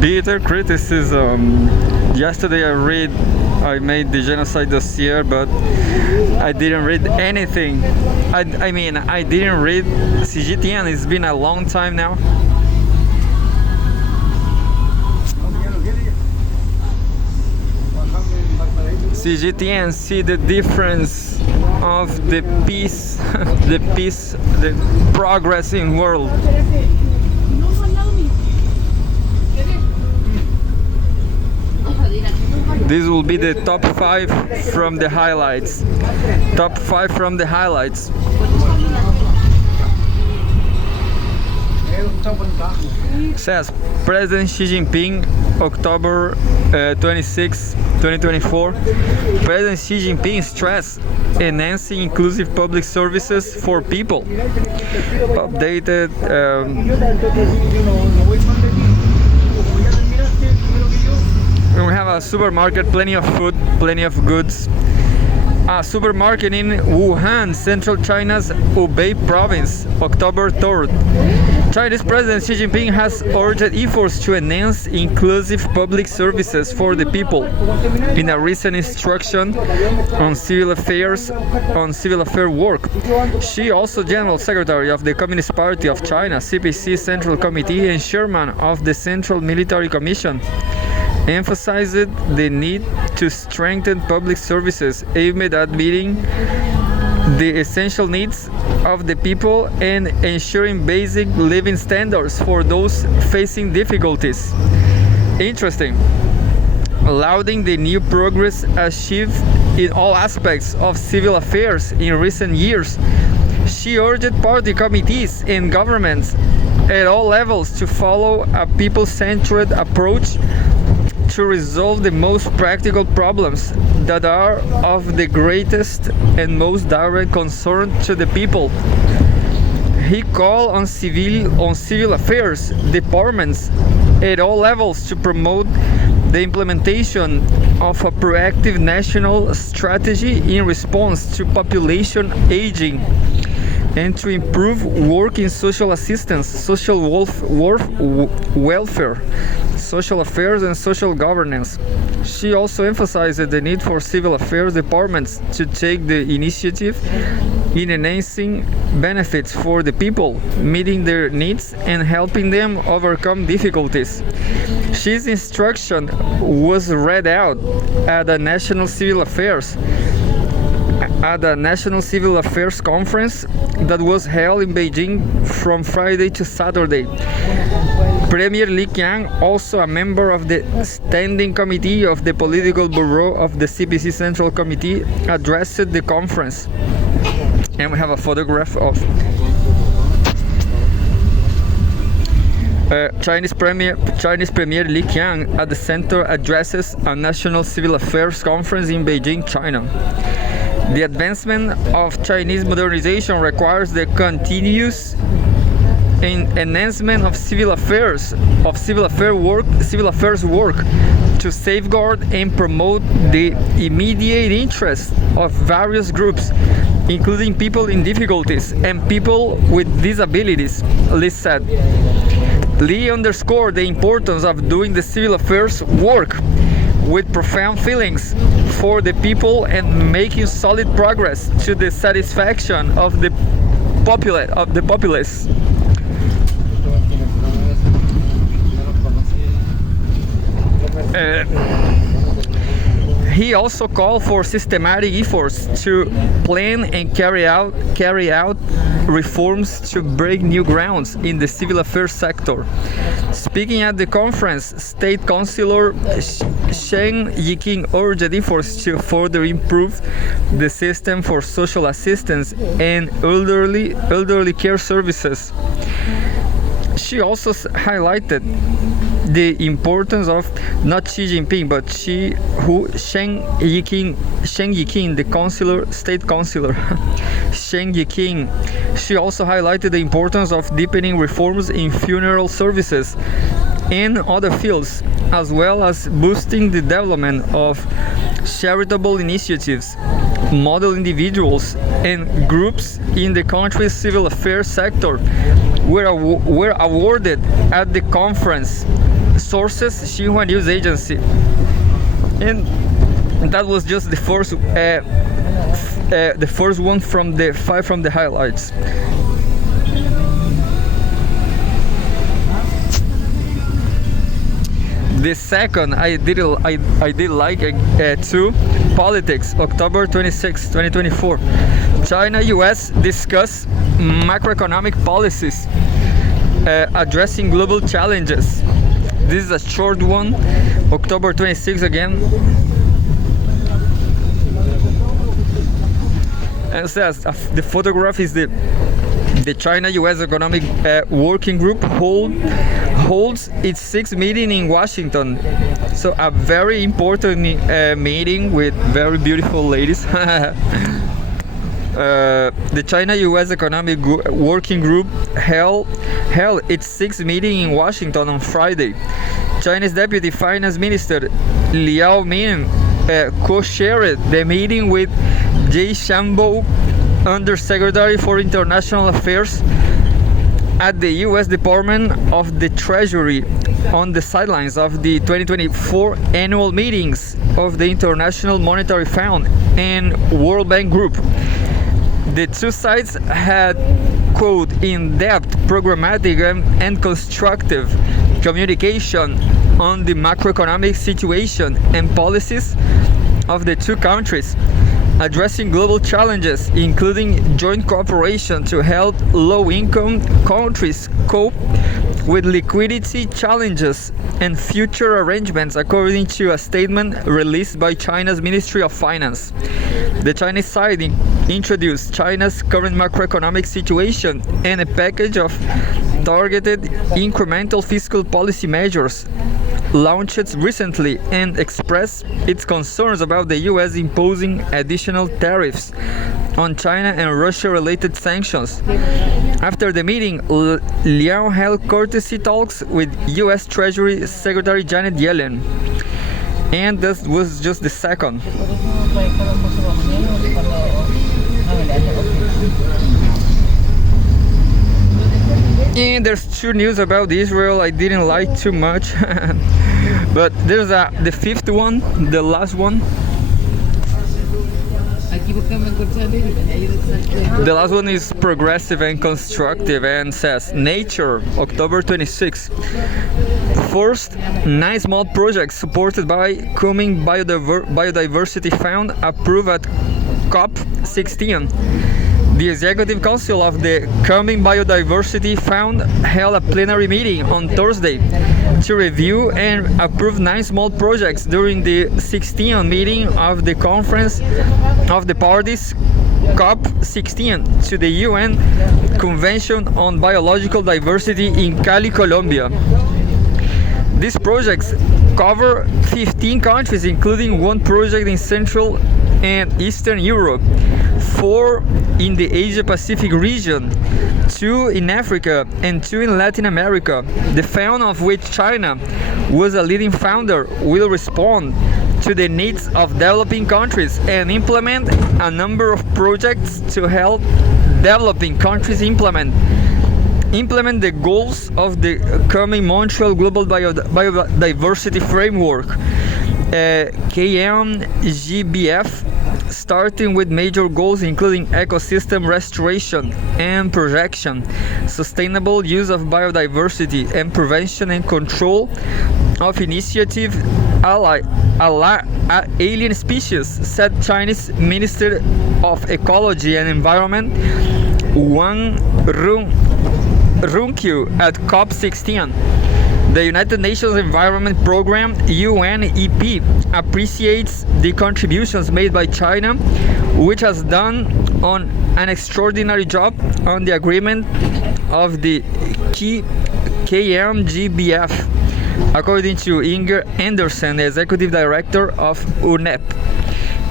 bitter criticism. Yesterday I made the genocide dossier, but I didn't read anything. I mean, I didn't read Cgtn. It's been a long time now. Cgtn, see the difference of the peace, the progressing world. This will be the top 5 from the highlights. Top 5 from the highlights. Says President Xi Jinping, October 26, 2024. President Xi Jinping stressed enhancing inclusive public services for people. Updated. We have a supermarket, plenty of food, plenty of goods. A supermarket in Wuhan, central China's Hubei province, October 3rd. Chinese President Xi Jinping has urged efforts to enhance inclusive public services for the people. In a recent instruction on civil affairs work, Xi, also General Secretary of the Communist Party of China, CPC Central Committee, and Chairman of the Central Military Commission, emphasized the need to strengthen public services aimed at meeting the essential needs of the people and ensuring basic living standards for those facing difficulties. Interesting. Lauding the new progress achieved in all aspects of civil affairs in recent years, she urged party committees and governments at all levels to follow a people-centered approach to resolve the most practical problems that are of the greatest and most direct concern to the people. He called on civil affairs departments at all levels to promote the implementation of a proactive national strategy in response to population aging and to improve work in social assistance, social welfare, social affairs, and social governance. She also emphasized the need for civil affairs departments to take the initiative in enhancing benefits for the people, meeting their needs, and helping them overcome difficulties. She's instruction was read out at the National Civil Affairs Conference that was held in Beijing from Friday to Saturday. Premier Li Qiang, also a member of the Standing Committee of the Political Bureau of the CPC Central Committee, addressed the conference. And we have a photograph of Chinese Premier Li Qiang at the center addresses a National Civil Affairs Conference in Beijing, China. The advancement of Chinese modernization requires the continuous enhancement of civil affairs work to safeguard and promote the immediate interests of various groups, including people in difficulties and people with disabilities, Li said. Li underscored the importance of doing the civil affairs work with profound feelings for the people and making solid progress to the satisfaction of the populace. He also called for systematic efforts to plan and carry out reforms to break new grounds in the civil affairs sector. Speaking at the conference, State Councillor Shen Yiqing urged efforts to further improve the system for social assistance and elderly care services. She also highlighted the importance of not Xi Jinping but Shen Yiqing, the state councillor. Shen Yiqing. She also highlighted the importance of deepening reforms in funeral services and other fields, as well as boosting the development of charitable initiatives. Model individuals and groups in the country's civil affairs sector were awarded at the conference. sources Xinhua news agency. And that was just the first one from the 5 from the highlights. The second I did like too. Politics, October 26, 2024. China US discuss macroeconomic policies addressing global challenges. This is a short one, October 26 again. And it says the photograph is the China-US Economic Working Group holds its 6th meeting in Washington. So a very important meeting with very beautiful ladies. The China-US Economic Working Group held its 6th meeting in Washington on Friday. China's Deputy Finance Minister Liao Min co-chaired the meeting with Jay Shambo, Undersecretary for International Affairs at the U.S. Department of the Treasury, on the sidelines of the 2024 annual meetings of the International Monetary Fund and World Bank Group. The two sides had, quote, in-depth, programmatic and constructive communication on the macroeconomic situation and policies of the two countries, addressing global challenges, including joint cooperation to help low-income countries cope with liquidity challenges and future arrangements, according to a statement released by China's Ministry of Finance. The Chinese side introduced China's current macroeconomic situation and a package of targeted incremental fiscal policy measures launched recently, and expressed its concerns about the US imposing additional tariffs on China and Russia-related sanctions. After the meeting, Liao held courtesy talks with US Treasury Secretary Janet Yellen. And this was just the second. And there's two news about Israel I didn't like too much. But there's the fifth one, the last one. The last one is progressive and constructive and says Nature, October 26. First, 9 small projects supported by Cumming Biodiversity Fund approved at COP16. The Executive Council of the Cumming Biodiversity Fund held a plenary meeting on Thursday to review and approve 9 small projects during the 16th meeting of the Conference of the Parties COP16 to the UN Convention on Biological Diversity in Cali, Colombia. These projects cover 15 countries, including 1 project in Central and Eastern Europe, 4 in the Asia-Pacific region, 2 in Africa, and 2 in Latin America. The fund, of which China was a leading funder, will respond to the needs of developing countries and implement a number of projects to help developing countries implement the goals of the coming Montreal Global Biodiversity Framework, KMGBF, starting with major goals including ecosystem restoration and protection, sustainable use of biodiversity, and prevention and control of initiative alien species, said Chinese Minister of Ecology and Environment Wang Runkyu at COP16. The United Nations Environment Programme, UNEP, appreciates the contributions made by China, which has done an extraordinary job on the agreement of the KMGBF, according to Inger Anderson, Executive Director of UNEP.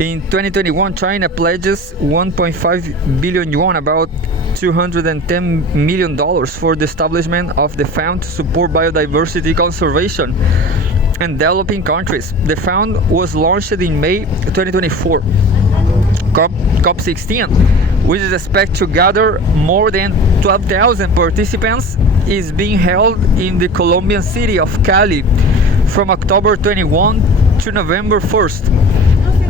In 2021, China pledges 1.5 billion yuan, about $210 million, for the establishment of the fund to support biodiversity conservation in developing countries. The fund was launched in May 2024. COP16, which is expected to gather more than 12,000 participants is being held in the Colombian city of Cali from October 21 to November 1st.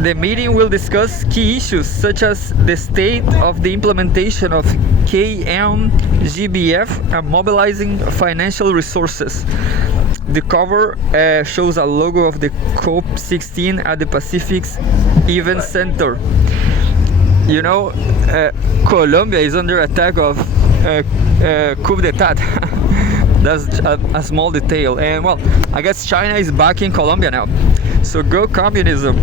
The meeting will discuss key issues such as the state of the implementation of KMGBF and mobilizing financial resources. The cover shows a logo of the COP16 at the Pacific's Event Center. You know, Colombia is under attack of coup d'etat. That's a small detail. And well, I guess China is back in Colombia now. So go communism.